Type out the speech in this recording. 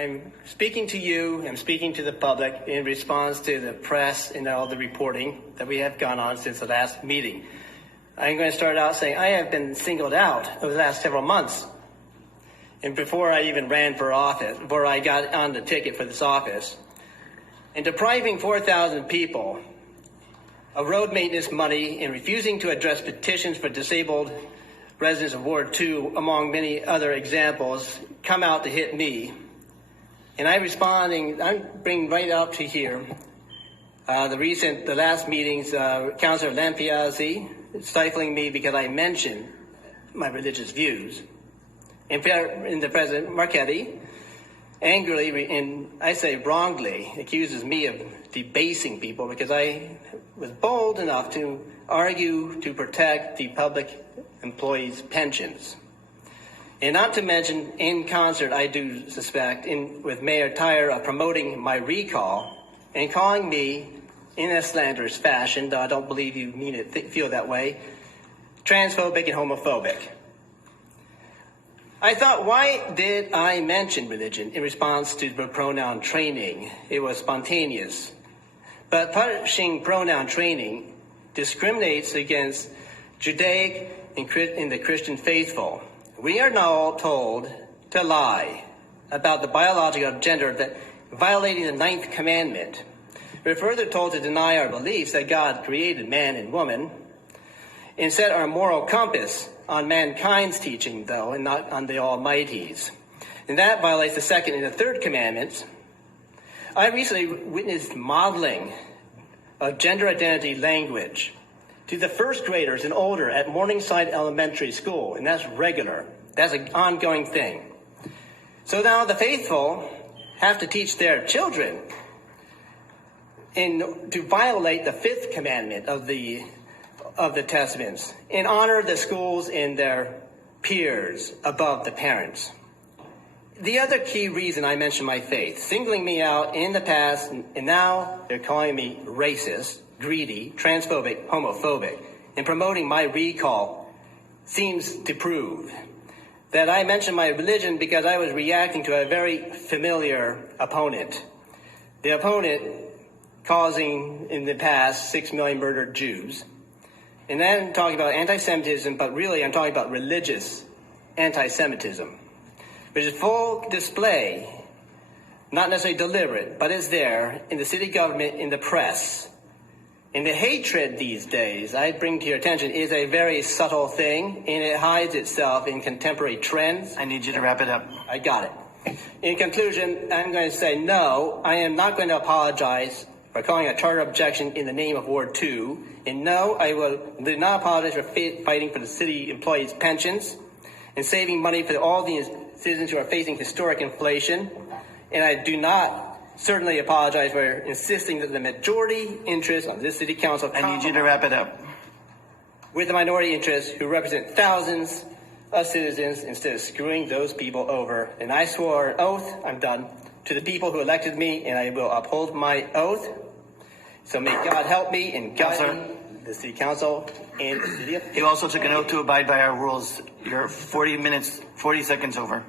I'm speaking to you, I'm speaking to the public in response to the press and all the reporting that we have gone on since the last meeting. I'm going to start out saying I have been singled out over the last several months. And before I even ran for office, before I got on the ticket for this office, and depriving 4,000 people of road maintenance money and refusing to address petitions for disabled residents of Ward 2, among many other examples, come out to hit me. And I'm bringing right up to here the last meetings, Councilor Lampiazzi stifling me because I mentioned my religious views. And the President Marchetti angrily, and I say wrongly, accuses me of debasing people because I was bold enough to argue to protect the public employees' pensions. And not to mention, in concert, I do suspect, with Mayor Tyre of promoting my recall and calling me, in a slanderous fashion, though I don't believe you mean it, feel that way, transphobic and homophobic. I thought, why did I mention religion in response to the pronoun training? It was spontaneous. But punishing pronoun training discriminates against Judaic and the Christian faithful. We are now told to lie about the biological gender that violating the 9th commandment. We're further told to deny our beliefs that God created man and woman and set our moral compass on mankind's teaching, though, and not on the Almighty's. And that violates the 2nd and the 3rd commandments. I recently witnessed modeling of gender identity language to the first graders and older at Morningside Elementary School, and that's regular. That's an ongoing thing. So now the faithful have to teach their children to violate the 5th commandment of the Testaments and honor the schools and their peers above the parents. The other key reason I mentioned my faith, singling me out in the past, and now they're calling me racist, greedy, transphobic, homophobic, and promoting my recall seems to prove that I mentioned my religion because I was reacting to a very familiar opponent. The opponent causing, in the past, 6 million murdered Jews. And then I'm talking about anti-Semitism, but really I'm talking about religious anti-Semitism, which is full display, not necessarily deliberate, but is there in the city government, in the press. And the hatred these days, I bring to your attention, is a very subtle thing, and it hides itself in contemporary trends. I need you to wrap it up. I got it. In conclusion, I'm going to say no, I am not going to apologize for calling a charter objection in the name of Ward 2. And no, I do not apologize for fighting for the city employees' pensions and saving money for all the citizens who are facing historic inflation. And I do not certainly apologize for insisting that the majority interest on this city council. I need you to wrap it up. With the minority interests who represent thousands of citizens instead of screwing those people over. And I swore an oath, I'm done, to the people who elected me, and I will uphold my oath. So may God help me in guiding the city council and the city of Pittsfield. You also took an oath to abide by our rules. You're 40 seconds over.